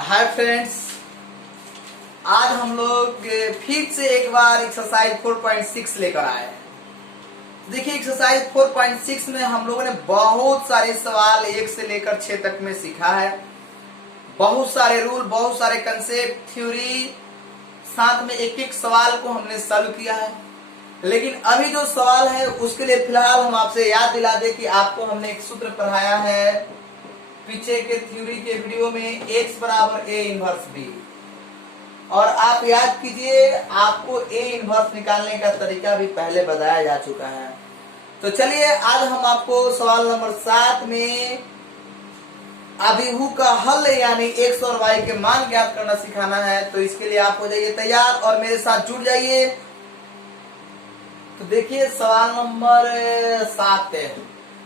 Hi friends, आज हम लोग फिर से एक बार एक्सरसाइज 4.6 लेकर आए हैं। देखिए, एक्सरसाइज 4.6 में हम लोगों ने बहुत सारे सवाल 1 से लेकर 6 तक में सीखा है। बहुत सारे रूल, बहुत सारे कंसेप्ट, थ्योरी, साथ में एक एक सवाल को हमने सॉल्व किया है। लेकिन अभी जो सवाल है उसके लिए फिलहाल हम आपसे याद दिला दें कि आपको हमने एक सूत्र पढ़ाया है पीछे के थ्योरी के वीडियो में, x बराबर a इनवर्स b। और आप याद कीजिए, आपको a इनवर्स निकालने का तरीका भी पहले बताया जा चुका है। तो चलिए, आज हम आपको सवाल नंबर 7 में अभिभू का हल यानी x और y के मान ज्ञात करना सिखाना है। तो इसके लिए आप हो जाइए तैयार और मेरे साथ जुड़ जाइए। तो देखिए, सवाल नंबर 7 है,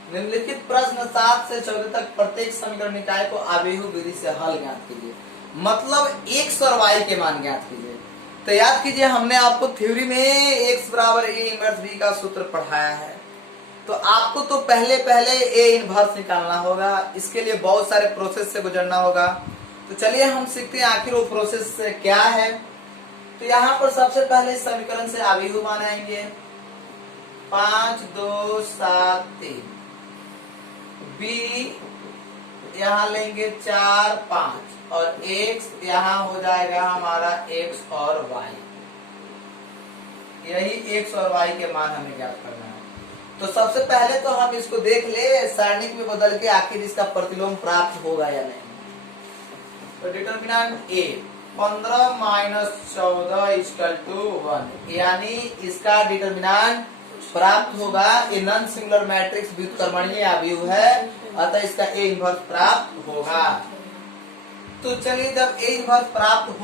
निम्नलिखित प्रश्न 7 से 14 तक प्रत्येक समीकरण निकाय को आव्यूह विधि से हल ज्ञात कीजिए। मतलब x और y के मान ज्ञात कीजिए। तो याद कीजिए, हमने आपको थ्योरी में x बराबर a इनवर्स b का सूत्र पढ़ाया है। तो आपको तो पहले a इनवर्स निकालना होगा। इसके लिए बहुत सारे प्रोसेस से गुजरना होगा। तो चलिए हम सीखते हैं आखिर वो प्रोसेस क्या है। तो यहाँ पर सबसे पहले समीकरण से आव्यूह मान आएंगे। 5 2 7 3, b यहाँ लेंगे 4 5 और x यहाँ हो जाएगा हमारा x और y। यही x और y के मान हमें ज्ञात करना है। तो सबसे पहले तो हम इसको देख ले सारणिक में बदल के आखिर इसका प्रतिलोम प्राप्त होगा या नहीं। तो डिटरमिनेंट a 15 - 14 = 1, यानी इसका डिटरमिनेंट प्राप्त होगा। ये नॉन सिंगुलर मैट्रिक्स व्युत्क्रमणीय आव्यूह है, अतः इसका ए इनवर्स प्राप्त होगा। तो चलिए, जब ए इनवर्स प्राप्त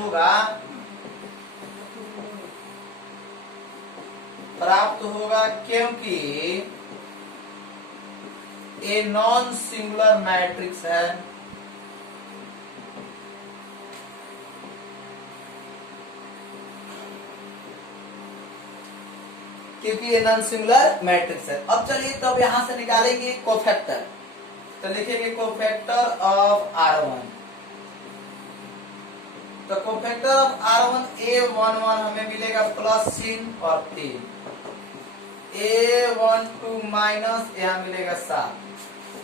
होगा क्योंकि ए नॉन सिंगुलर मैट्रिक्स है। क्योंकि ये नॉन सिंगुलर मैट्रिक्स है। अब चलिए, तब यहां से निकालेंगे कोफैक्टर। तो लिखेंगे कोफैक्टर ऑफ R1। तो कोफैक्टर ऑफ R1 A11 हमें मिलेगा प्लस चिन्ह और 3, A12 माइनस यहाँ मिलेगा 7।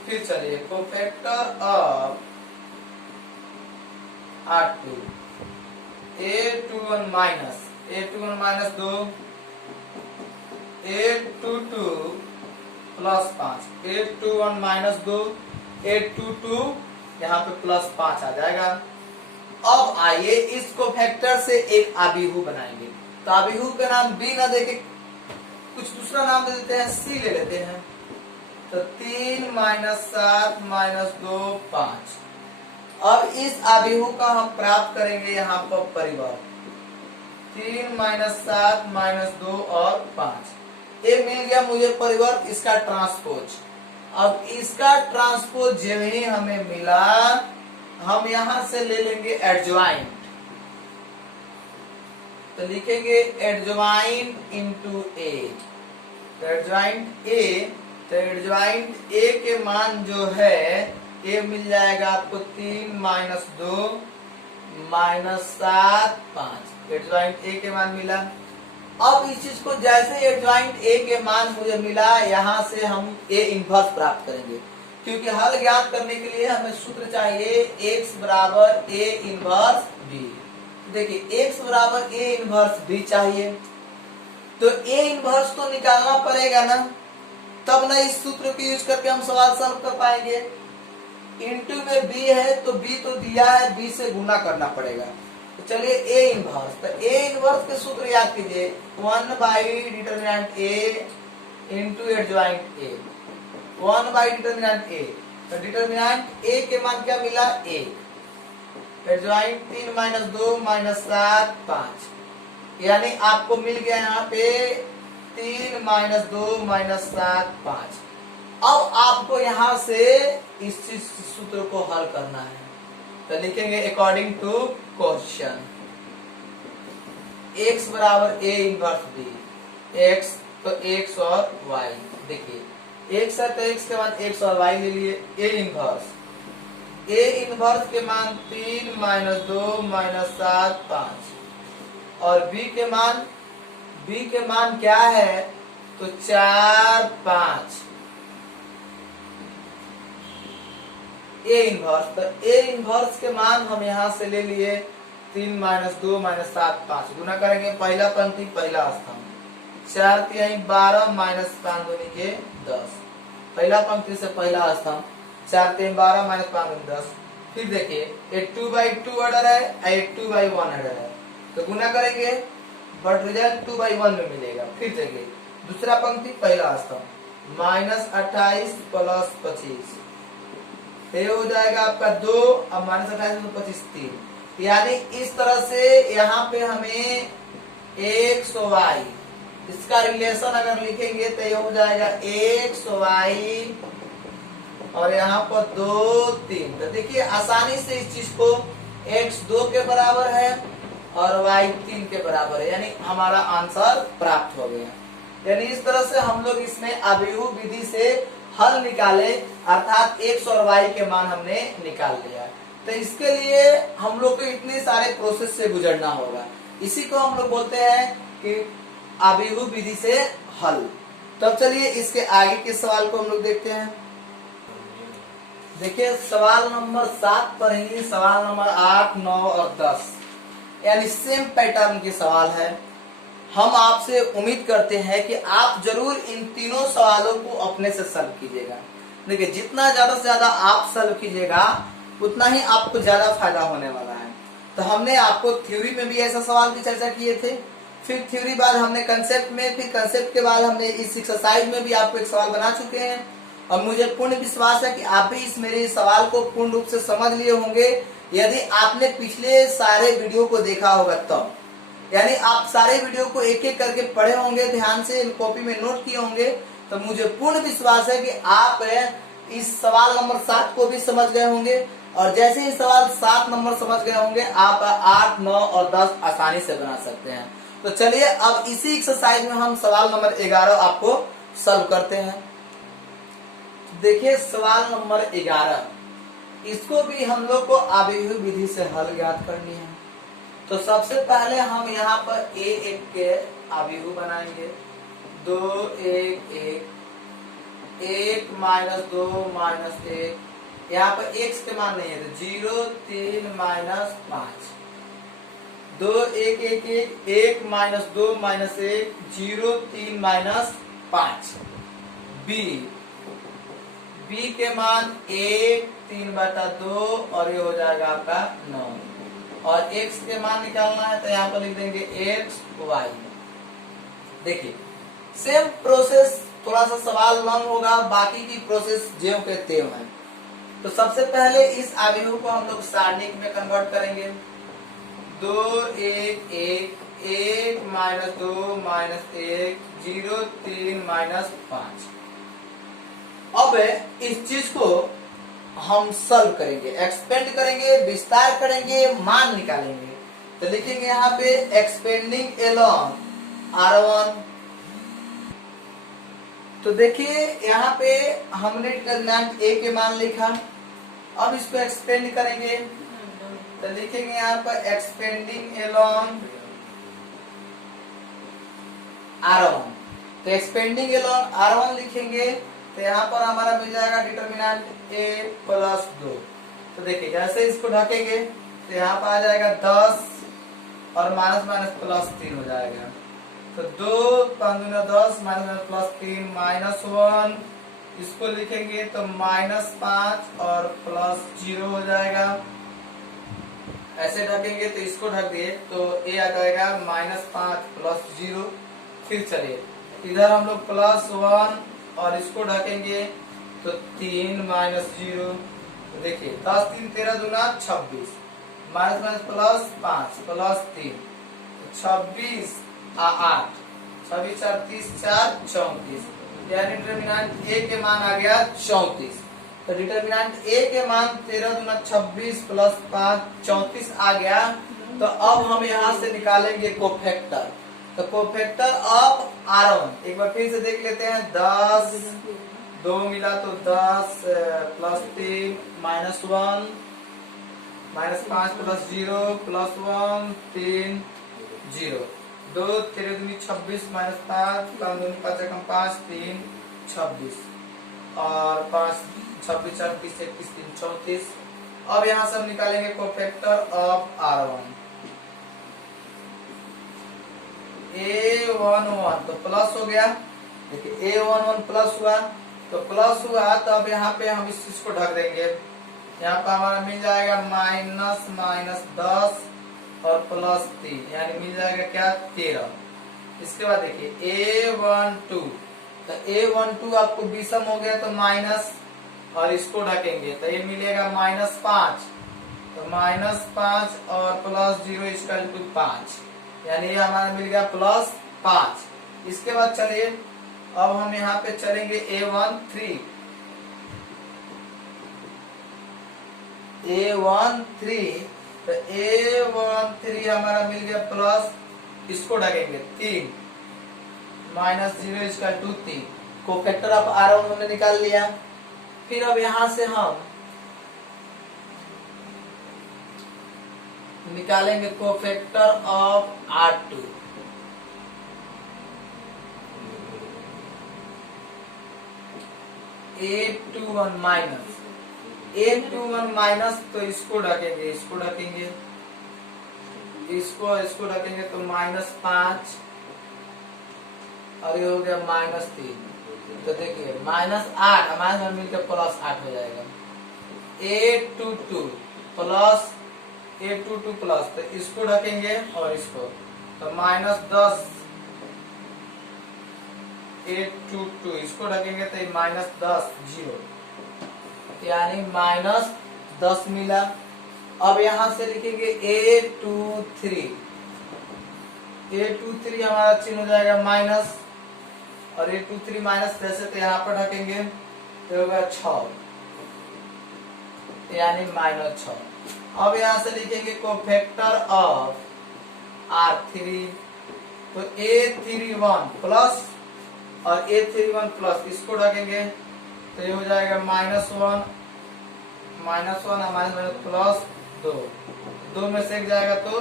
फिर चलिए, cofactor of R2 A21 minus 2, A22 plus 5, A21 minus 2, A22 यहाँ पे प्लस 5 आ जाएगा। अब आइए इस कोफैक्टर से एक आव्यूह बनाएंगे। तो आव्यूह का नाम B ना देके कुछ दूसरा नाम दे देते हैं, C ले लेते हैं। तो 3 - 7 - 2 5। अब इस आव्यूह का हम प्राप्त करेंगे यहाँ पर परिवर्त। 3 - 7 - 2 और 5। ये मिल गया मुझे परिवर्त, इसका ट्रांसपोज। अब इसका ट्रांसपोज जो ही हमें मिला, हम यहां से ले लेंगे एडजॉइंट। तो लिखेंगे एडजॉइंट इनटू ए। तो एडजॉइंट ए, तो एडजॉइंट ए के मान जो है ये मिल जाएगा आपको 3 - 2 - 7 5। एडजॉइंट ए के मान मिला। अब इस चीज को जैसे एडजॉइंट ए के मान मुझे मिला, यहां से हम ए इनवर्स प्राप्त करेंगे। क्योंकि हल ज्ञात करने के लिए हमें सूत्र चाहिए x बराबर ए इनवर्स b। देखिए, x बराबर ए इनवर्स b चाहिए, तो ए इनवर्स तो निकालना पड़ेगा ना, तब ना इस सूत्र को यूज करके हम सवाल सॉल्व कर पाएंगे। इनटू में b है तो b तो दिया है, b से गुना करना पड़ेगा। तो चलिए, ए इनवर्स, तो ए इनवर्स के सूत्र याद कीजिए, 1/डिटरमिनेंट ए इनटू एडजॉइंट ए। 1/डिटरमिनेंट ए। तो डिटरमिनेंट ए के मान क्या मिला? 1। एडजॉइंट 3 - 2 - 7 5, यानी आपको मिल गया यहाँ पे 3 - 2 - 7 5। अब आपको यहाँ से इस सूत्र को हल करना है। तो लिखेंगे अकॉर्डिंग टू क्वेश्चन, x बराबर ए इनवर्स b। x तो x और y। देखिए, x है तो x के बाद x और y ले लिए। ए इनवर्स ए इनवर्स के मान 3 माइनस 2 माइनस 7 5 और बी के मान क्या है तो 4 5। ए इनवर्स, तो ए इनवर्स के मान हम यहां से ले लिए 3 माइनस 2 माइनस 7 5, गुना करेंगे पहला पंक्ति पहला स्तंभ, 4 3 12 माइनस 5 दूनी के 10, पहला पंक्ति से पहला स्तंभ 4 3 12 माइनस 5 दूनी 10। फिर देखिए ये 2/2 ऑर्डर है, ये 2/1 ऑर्डर है, तो गुना करेंगे बट रिजल्ट 2/1 में मिलेगा। फिर देखिए दूसरा पंक्ति पहला स्तंभ माइनस 28 प्लस 25, ये हो जाएगा आपका 2, अब माइनस 28 में 25 3, यानी इस तरह से यहाँ पे हमें 100y इसका रिलेशन अगर लिखेंगे तो ये हो जाएगा 100y और यहाँ पर 2 3। तो देखिए आसानी से इस चीज को x 2 के बराबर है और y 3 के बराबर है, यानी हमारा आंसर प्राप्त हो गया। यानी इस तरह से हम लोग इसमें अभिव्यक्ति विधि से हल निकाले, अर्थात x और y के मान हमने निकाल लिया। तो इसके लिए हम लोग को इतने सारे प्रोसेस से गुजरना होगा, इसी को हम लोग बोलते हैं कि अभिव्यक्ति विधि से हल। तब चलिए इसके आगे के सवाल को हम लोग देखते हैं। देखिए सवाल नंबर 7 पर ही सवाल नंबर 8 9 और 10 यानी सेम पैटर्न के सवाल है। हम आपसे उम्मीद करते हैं कि आप जरूर इन तीनों सवालों को अपने से सॉल्व कीजिएगा। देखिए जितना ज्यादा से ज्यादा आप सॉल्व कीजिएगा उतना ही आपको ज्यादा फायदा होने वाला है। तो हमने आपको थ्योरी में भी ऐसा सवाल की चर्चा किए थे, फिर थ्योरी बाद हमने कंसेप्ट में, फिर कंसेप्ट के बाद हमने इस एक्सरसाइज में भी आपको एक सवाल बना चुके हैं। और मुझे पूर्ण विश्वास है कि आप भी इस मेरे सवाल को पूर्ण रूप से समझ लिए होंगे यदि आपने पिछले सारे वीडियो को देखा होगा तब। यानी आप सारे वीडियो को एक एक करके पढ़े होंगे, ध्यान से कॉपी में नोट किए होंगे, तो मुझे पूर्ण विश्वास है कि आप इस सवाल नंबर 7 को भी समझ गए होंगे। और जैसे ही सवाल 7 नंबर समझ गए होंगे आप 8 9 और 10 आसानी से बना सकते हैं। तो चलिए अब इसी एक्सरसाइज में हम सवाल नंबर 11 आपको सॉल्व करते हैं। देखिए सवाल नंबर 11, इसको भी हम लोग को अभिव्यक्ति विधि से हल ज्ञात करनी है। तो सबसे पहले हम यहाँ पर a1 के अभिव्यक्ति बनाएंगे, 2 1 1 1 माइनस 2 माइनस 1, यहाँ पर x के मान नहीं है तो 0 3 minus 5, 2 1 1 1 1 minus 2 minus 1 0 3 minus 5। b के मान 1 3/2 और ये हो जाएगा आपका 9 और x के मान निकालना है तो यहाँ पर लिख देंगे x y। देखिए सेम प्रोसेस, थोड़ा सा सवाल लंब होगा, बाकी की प्रोसेस ज्यों के त्यों है। तो सबसे पहले इस अभिव्यक्ति को हम लोग सारणिक में कन्वर्ट करेंगे, 2 1 1 1 माइनस 2 माइनस 1 0 3 माइनस 5। अब इस चीज को हम सॉल्व करेंगे, एक्सपेंड करेंगे, विस्तार करेंगे, मान निकालेंगे। तो लिखेंगे यहाँ पे एक्सपेंडिंग एलॉन R1। तो देखिए यहाँ पे हमने डिटरमिनेंट a के मान लिखा, अब इसको एक्सपेंड करेंगे तो लिखेंगे यहाँ पर एक्सपेंडिंग एलॉन R1। तो एक्सपेंडिंग एलॉन R1 लिखेंगे तो यहाँ पर हमारा मिल जाएगा डिटरमिनेंट a प्लस 2। तो देखिए जैसे इसको ढकेंगे तो यहाँ पर आ जाएगा 10 और माइनस माइनस प्लस 3 हो जाएगा। तो 2 5 दूना 10 माइनस प्लस 3 माइनस 1, इसको लिखेंगे तो माइनस 5 और प्लस 0 हो जाएगा। ऐसे ढकेंगे तो इसको ढक दिए तो a आ जाएगा माइनस 5 प्लस 0। फिर चलिए इधर हम लोग प्लस 1 और इसको ढकेंगे तो 3 माइनस 0। तो देखिए 10 3 13 दूना 26 माइनस माइनस प्लस 5 प्लस 3 तो 26 8 26 4 30 4 34, यानी डिटरमिनेंट a के मान आ गया 34। तो डिटरमिनेंट a के मान 13 दूना 26 प्लस 5 34 आ गया। तो अब हम यहाँ से निकालेंगे कोफैक्टर। तो कोफैक्टर ऑफ R1 एक बार फिर से देख लेते हैं, 10 2 मिला तो 10 प्लस 3 -1 -5 प्लस 0 प्लस 1 3 0 2 3 दूनी 26 -5 5 दूनी 5 3 26 और 5 26 28 31 3 34। अब यहाँ से हम निकालेंगे कोफैक्टर ऑफ R1 A11 तो प्लस हो गया। देखिए A11 प्लस हुआ तो प्लस हुआ तो अब यहाँ पे हम इस चीज को ढक देंगे। यहाँ पे हमारा मिल जाएगा माइनस माइनस 10 और प्लस 3 यानी मिल जाएगा क्या 13। इसके बाद देखिए A12 तो A12 आपको विषम हो गया तो माइनस और इसको ढकेंगे तो ये मिलेगा -5 तो -5 और प्लस 0 इक्वल टू 5 यानी ये हमारा मिल गया +5। इसके बाद चलिए अब हम यहाँ पे चलेंगे A13 तो A13 हमारा मिल गया प्लस इसको ढकेंगे 3 -0 equal to 3। Cofactor of R1 हमने निकाल लिया। फिर अब यहां से हम निकालेंगे cofactor of R2 A21 minus तो इसको ढकेंगे इसको ढकेंगे तो -5 और ये हो गया -3 तो देखिए -8 हमारे मिलकर +8 हो जाएगा। A22 प्लस तो इसको ढकेंगे और इसको तो -10 A22 इसको ढकेंगे तो -10 0 यानी -10 मिला। अब यहां से लिखेंगे A23 हमारा चिन्ह हो जाएगा माइनस और A23 माइनस जैसे तो यहाँ पर ढकेंगे तो होगा 6 यानी -6। अब यहाँ से लिखेंगे कोफैक्टर ऑफ R3 तो A31 प्लस और A31 प्लस इसको ढकेंगे तो ये हो जाएगा -1 हमारे प्लस 2 में से एक जाएगा तो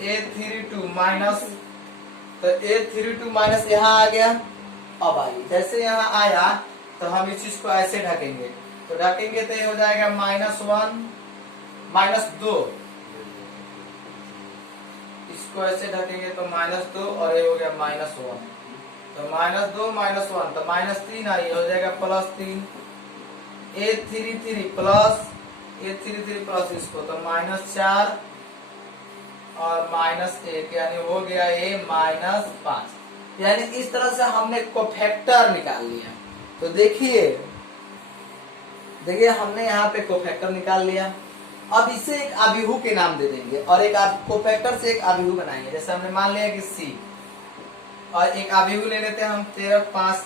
A32 माइनस तो A32 माइनस यहाँ आ गया। अब आइए जैसे यहाँ आया तो हम इस चीज को ऐसे ढकेंगे तो ढकेंगे तो ये हो जाएगा -2 इसको ऐसे ढकेंगे तो -2 और ये हो गया -1 तो -2 -1 तो -3 आई हो जाएगा +3 A33 प्लस इसको तो -4 और -1 यानी हो गया ये -5। यानी इस तरह से हमने कोफैक्टर निकाल लिया। तो देखिए हमने यहाँ पे कोफैक्टर निकाल लिया। अब इसे एक अभिहु के नाम दे देंगे और एक कोफैक्टर से एक अभिहु बनाएंगे। जैसे हमने मान लिया कि C और एक अभिहु ले लेते हैं हम 13 5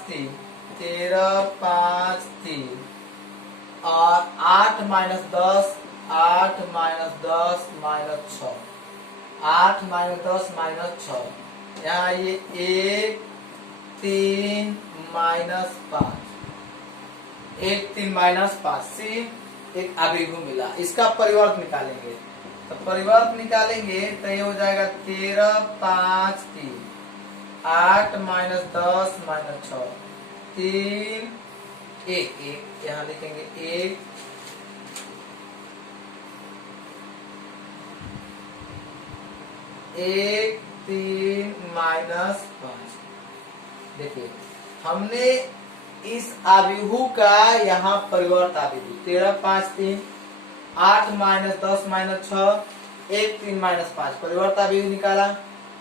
3 और 8 - 10 8 - 10 -6 8 - 10 -6 यहाँ ये 1 3 -5 1 3 -5 C एक अभिहु मिला। इसका परिवर्त निकालेंगे तो परिवर्त निकालेंगे तो ये हो जाएगा 13 5 3 8 - 10 -6 3 1 1 यहाँ लिखेंगे 1 1 3 -5। देखिए हमने इस अभिहु का यहाँ परिवर्त अभिहु 13 5 3 8 - 10 -6 1 3 -5 परिवर्त अभिहु निकाला।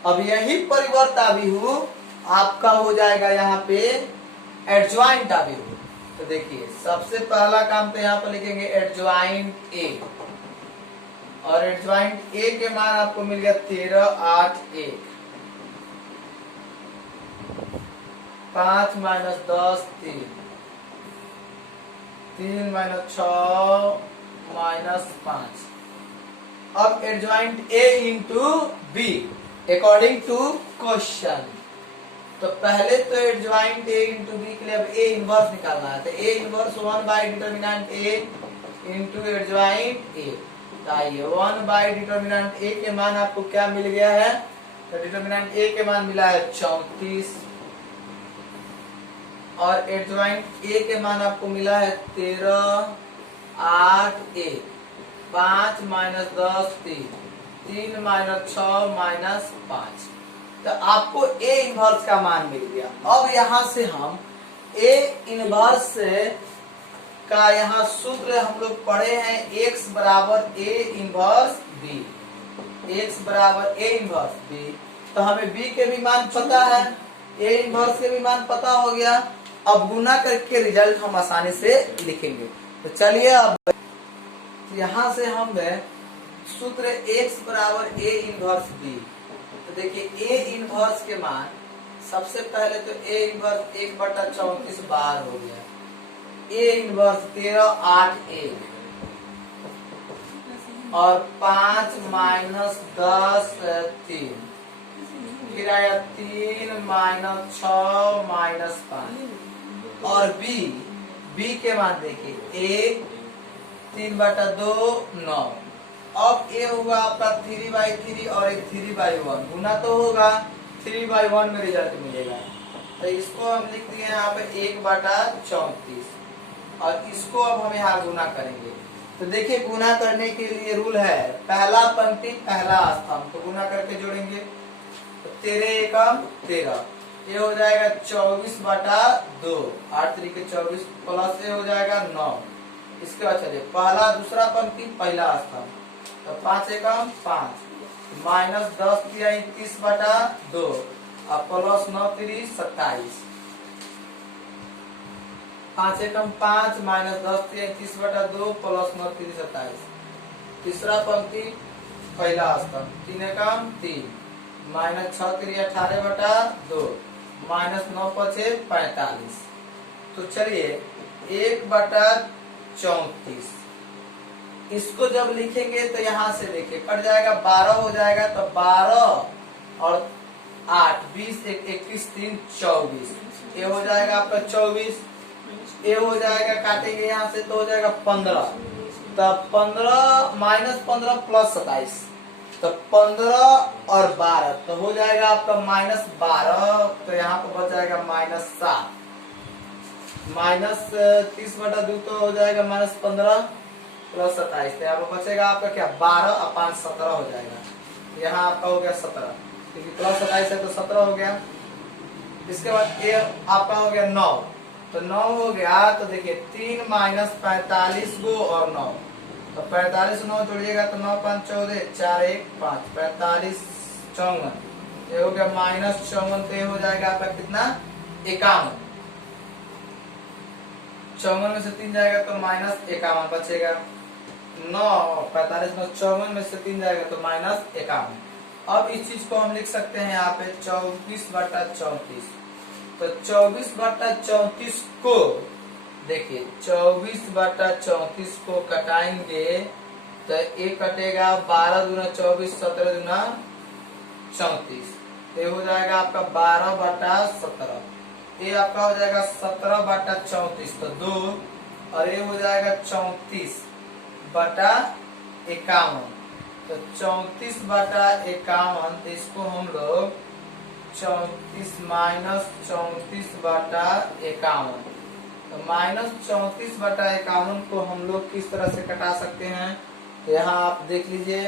अब यही परिवर्त अभिहु आपका हो जाएगा यहाँ पे एडजॉइंट अभिहु। तो देखिए सबसे पहला काम तो यहाँ पर लिखेंगे एडजॉइंट A और एडजॉइंट A के मान आपको मिल गया 13 8 1 5 - 10 3 3 - 6 -5। अब adjoint A into B according to question तो पहले तो एडजॉइंट ए इंटू बी के लिए अब ए इनवर्स निकालना है। तो A inverse 1 by determinant A into adjoint A. तो आइए 1 बाई डिटर्मिनेंट ए के मान आपको क्या मिल गया है? तो डिटर्मिनेंट ए के मान मिला है 34 और एडजॉइंट ए के मान आपको मिला है 13, 8, 1, 5 माइनस 10 3 माइनस 6 माइनस 5। तो आपको ए इनवर्स का मान मिल गया। अब यहां से हम ए इनवर्स का यहाँ सूत्र हम लोग पढ़े हैं x बराबर ए इनवर्स बी। x बराबर ए इनवर्स बी। तो हमें b के भी मान पता है, ए इनवर्स के भी मान पता हो गया। अब गुना करके रिजल्ट हम आसानी से लिखेंगे। तो चलिए अब यहां से हम सूत्र x बराबर ए इनवर्स बी। तो देखिए ए इनवर्स के मान सबसे पहले तो ए इनवर्स 1/34 बार हो गया। ए इनवर्स 13, 8, 1 और 5 माइनस 10 3 फिर आया 3 माइनस 6 माइनस 5 और बी के मान देखिए 1 3/2 9। अब ए होगा आपका 3/3 और एक 3/1 गुना तो होगा 3/1 में रिजल्ट मिलेगा। तो इसको हम लिख दिए यहाँ पे 1/34 और इसको अब हम यहाँ गुना करेंगे। तो देखिए गुना करने के लिए रूल है पहला पंक्ति पहला स्तंभ। तो गुना करके जोड़ेंगे तो 13 एकम 13 ये हो जाएगा 24/2 8 3 24 प्लस ये हो जाएगा 9। इसके बाद चलिए पहला दूसरा पंक्ति पहला स्तंभ। तो 5 एकम 5 माइनस 10 किया 21/2 और प्लस 9 3 27। 5 एकम 5 माइनस 10 किया 21/2 प्लस 9 3 27। तीसरा पंक्ति पहला स्तंभ 3 एकम 3 माइनस 6 3 18/2 माइनस 9 5 45। तो चलिए 1/34 इसको जब लिखेंगे तो यहाँ से देखिए कट जाएगा 12 हो जाएगा। तो 12 और 8 20 21 3 24 ये हो जाएगा आपका 24। ये हो जाएगा काटेंगे यहाँ से तो हो जाएगा 15। तो 15 माइनस 15 प्लस 27 तो 15 और 12 तो हो जाएगा आपका माइनस 12। तो यहाँ पर बच जाएगा माइनस 7 माइनस 30/2 तो हो जाएगा माइनस 15 प्लस 27। तो यहाँ पर बचेगा आपका क्या 12 और 5 17 हो जाएगा। यहाँ आपका हो गया 17 क्योंकि प्लस 27 है तो 17 हो गया। इसके बाद ये आपका हो गया 9। तो 9 हो गया। तो देखिए 3 माइनस 45 गो और 9 तो 45 9 जोड़िएगा तो 9 5 14 4 1 5 45 54 ये हो गया माइनस 54। तो ये हो जाएगा आपका कितना 51। 54 में से 3 जाएगा तो माइनस 51 बचेगा। 9 45 में 54 में से 3 जाएगा तो माइनस 51। अब इस चीज को हम लिख सकते हैं यहाँ पे 24/34। तो 24/34 को देखिए 24/34 को कटाएंगे तो एक कटेगा 12 दूना 24 17 दूना 34। ये हो जाएगा आपका 12/17। ये आपका हो जाएगा 17/34 तो 2 और ये हो जाएगा 34/51। तो 34/51 तो इसको हम लोग 34 माइनस 34/51 तो माइनस 34/51 को हम लोग किस तरह से कटा सकते हैं? तो यहाँ आप देख लीजिए